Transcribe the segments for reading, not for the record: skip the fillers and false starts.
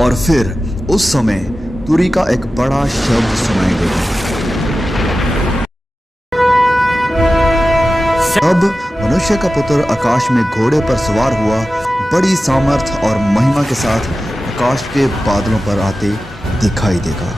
और फिर उस समय तुरी का एक बड़ा शब्द सुनाई देगा। अब मनुष्य का पुत्र आकाश में घोड़े पर सवार हुआ बड़ी सामर्थ और महिमा के साथ आकाश के बादलों पर आते दिखाई देगा।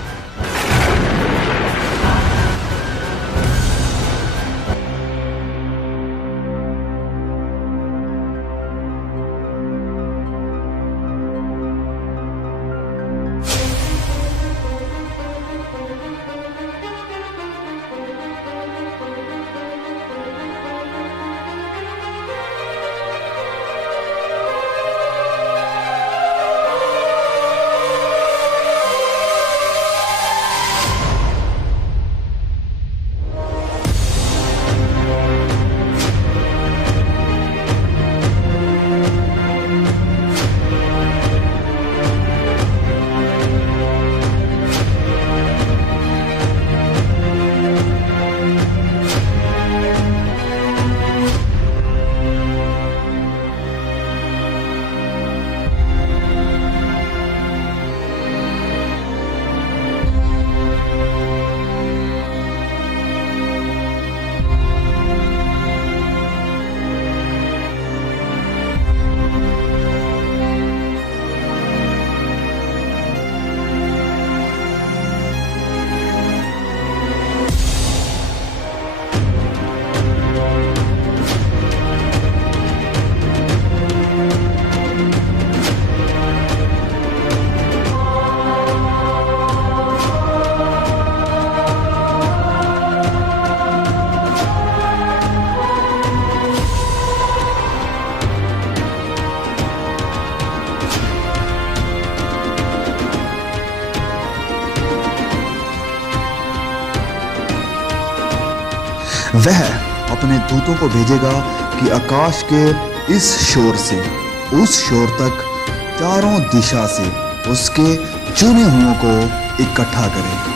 वह अपने दूतों को भेजेगा कि आकाश के इस शोर से उस शोर तक चारों दिशा से उसके चुने हुओं को इकट्ठा करें।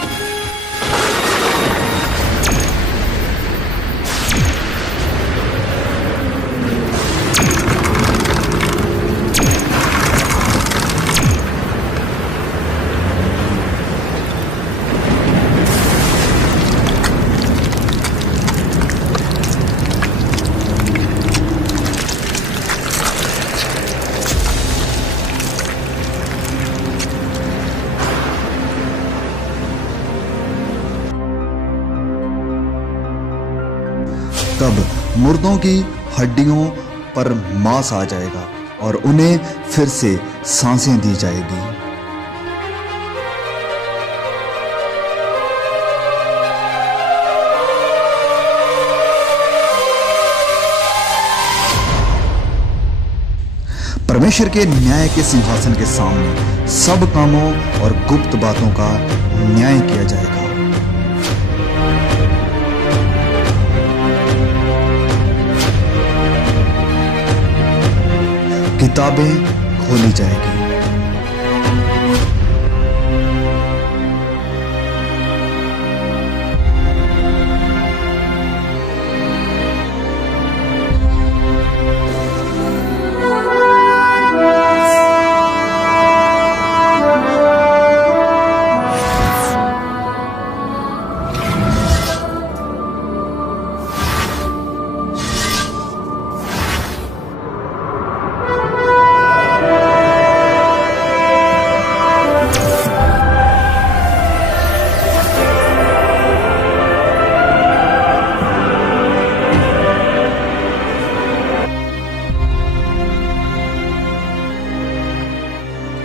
तब मुर्दों की हड्डियों पर मांस आ जाएगा और उन्हें फिर से सांसें दी जाएगी। परमेश्वर के न्याय के सिंहासन के सामने सब कामों और गुप्त बातों का न्याय किया जाएगा। किताबें खोली जाएगी।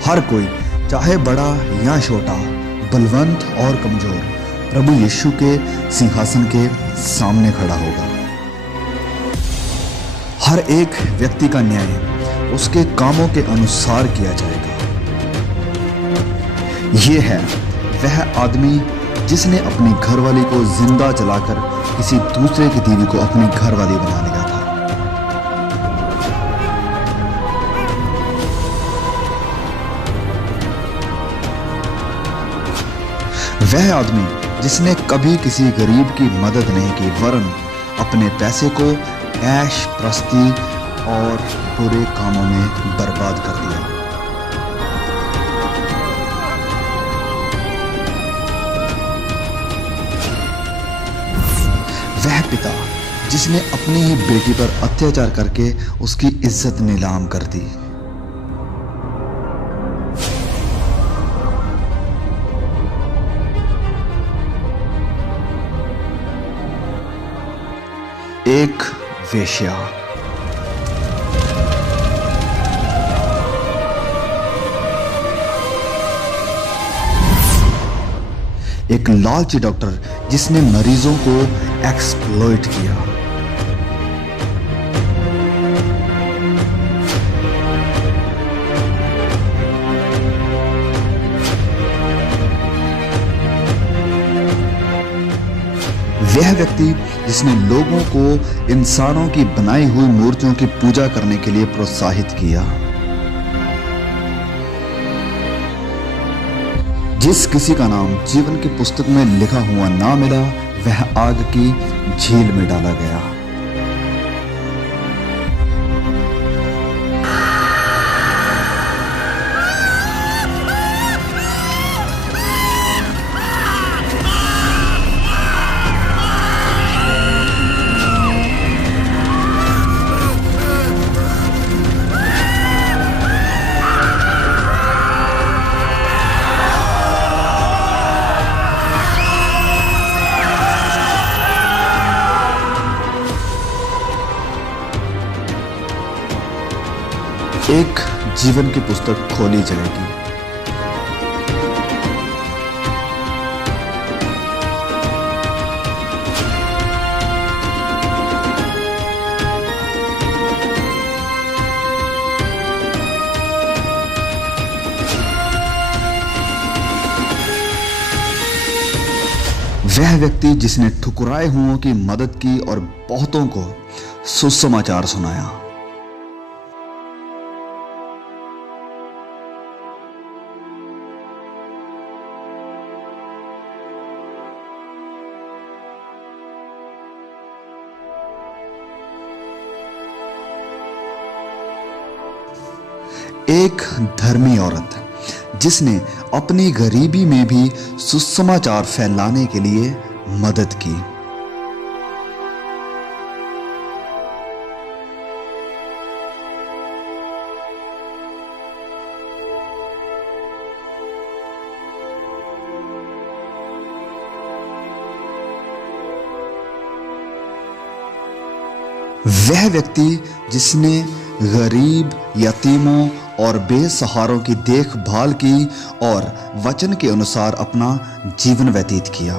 हर कोई, चाहे बड़ा या छोटा, बलवंत और कमजोर, प्रभु यीशु के सिंहासन के सामने खड़ा होगा। हर एक व्यक्ति का न्याय उसके कामों के अनुसार किया जाएगा। यह है वह आदमी जिसने अपनी घरवाली को जिंदा जलाकर किसी दूसरे की बीवी को अपनी घरवाली बना लिया था। वह आदमी जिसने कभी किसी गरीब की मदद नहीं की, वरन अपने पैसे को ऐश प्रस्ती और बुरे कामों में बर्बाद कर दिया। पिता जिसने अपनी ही बेटी पर अत्याचार करके उसकी इज्जत नीलाम कर दी। एक वेश्या। एक लालची डॉक्टर जिसने मरीजों को एक्सप्लॉइट किया। वह व्यक्ति जिसने लोगों को इंसानों की बनाई हुई मूर्तियों की पूजा करने के लिए प्रोत्साहित किया। जिस किसी का नाम जीवन की पुस्तक में लिखा हुआ ना मिला, वह आग की झील में डाला गया। एक जीवन की पुस्तक खोली जाएगी। वह व्यक्ति जिसने ठुकराए हुओं की मदद की और बहुतों को सुसमाचार सुनाया। एक धर्मी औरत जिसने अपनी गरीबी में भी सुसमाचार फैलाने के लिए मदद की। वह व्यक्ति जिसने गरीब, यतीमों और बेसहारों की देखभाल की और वचन के अनुसार अपना जीवन व्यतीत किया।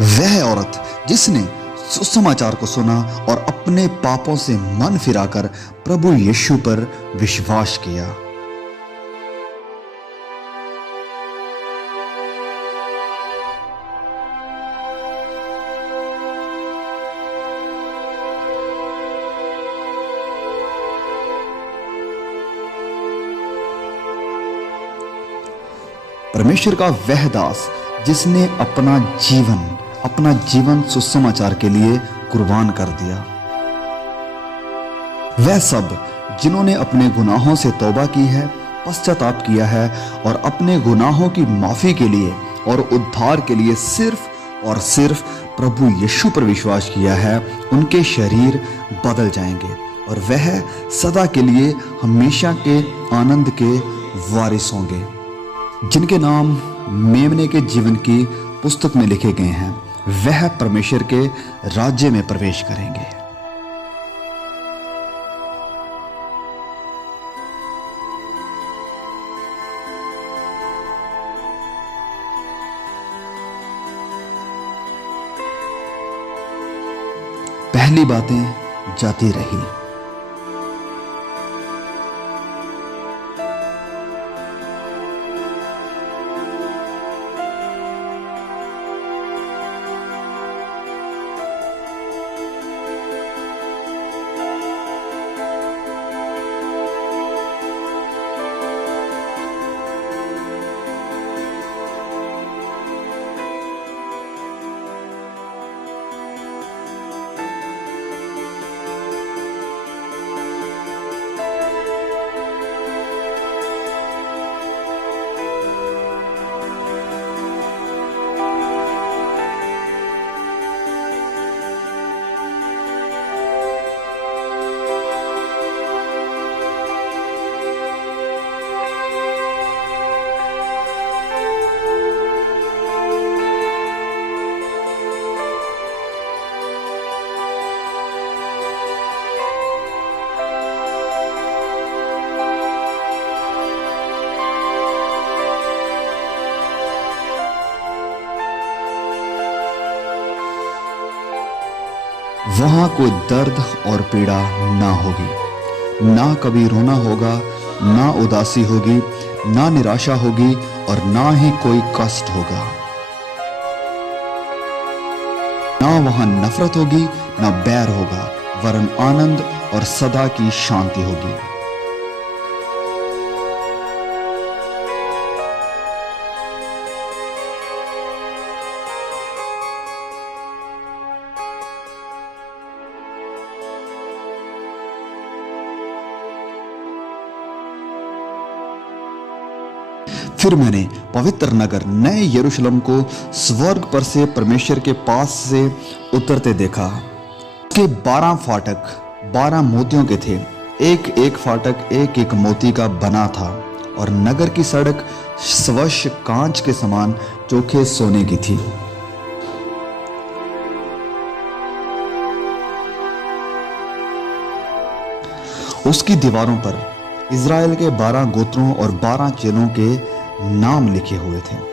वह औरत जिसने सुसमाचार को सुना और अपने पापों से मन फिराकर प्रभु यीशु पर विश्वास किया। परमेश्वर का वह दास जिसने अपना जीवन सुसमाचार के लिए कुर्बान कर दिया। वह सब जिन्होंने अपने गुनाहों से तौबा की है, पश्चाताप किया है और अपने गुनाहों की माफी के लिए और उद्धार के लिए सिर्फ और सिर्फ प्रभु यीशु पर विश्वास किया है, उनके शरीर बदल जाएंगे और वह सदा के लिए हमेशा के आनंद के वारिस होंगे, जिनके नाम मेमने के जीवन की पुस्तक में लिखे गए हैं। वह परमेश्वर के राज्य में प्रवेश करेंगे। पहली बातें जाती रही। वहां कोई दर्द और पीड़ा ना होगी, ना कभी रोना होगा, ना उदासी होगी, ना निराशा होगी और ना ही कोई कष्ट होगा। ना वहां नफरत होगी, ना बैर होगा, वरन आनंद और सदा की शांति होगी। फिर मैंने पवित्र नगर नए यरूशलेम को स्वर्ग पर से परमेश्वर के पास से उतरते देखा। उसके 12 फाटक 12 मोतियों के थे, एक एक फाटक एक एक मोती का बना था, और नगर की सड़क स्वच्छ कांच के समान चोखे सोने की थी। उसकी दीवारों पर इज़राइल के 12 गोत्रों और 12 चेलों के नाम लिखे हुए थे।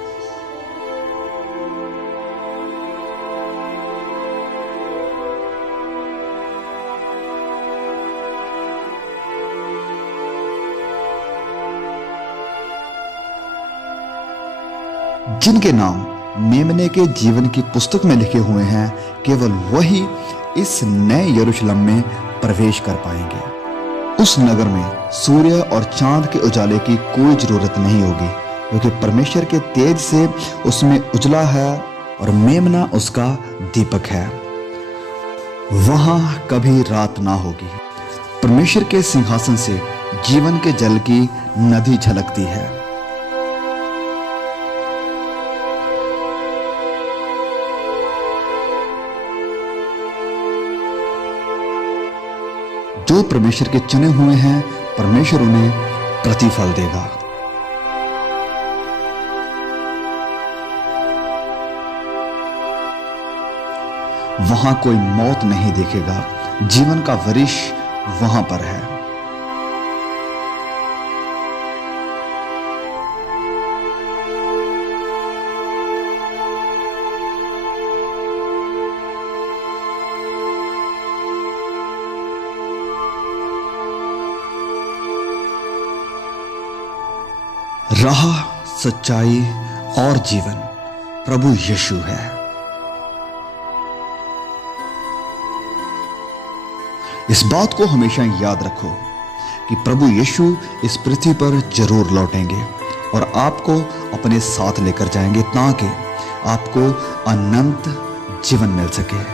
जिनके नाम मेमने के जीवन की पुस्तक में लिखे हुए हैं, केवल वही इस नए यरूशलेम में प्रवेश कर पाएंगे। उस नगर में सूर्य और चांद के उजाले की कोई जरूरत नहीं होगी, क्योंकि परमेश्वर के तेज से उसमें उजला है और मेमना उसका दीपक है। वहां कभी रात ना होगी। परमेश्वर के सिंहासन से जीवन के जल की नदी झलकती है। जो परमेश्वर के चुने हुए हैं, परमेश्वर उन्हें प्रतिफल देगा। वहां कोई मौत नहीं देखेगा, जीवन का वृक्ष वहां पर है। राह, सच्चाई और जीवन प्रभु यीशु है। इस बात को हमेशा याद रखो कि प्रभु यीशु इस पृथ्वी पर जरूर लौटेंगे और आपको अपने साथ लेकर जाएंगे, ताकि आपको अनंत जीवन मिल सके।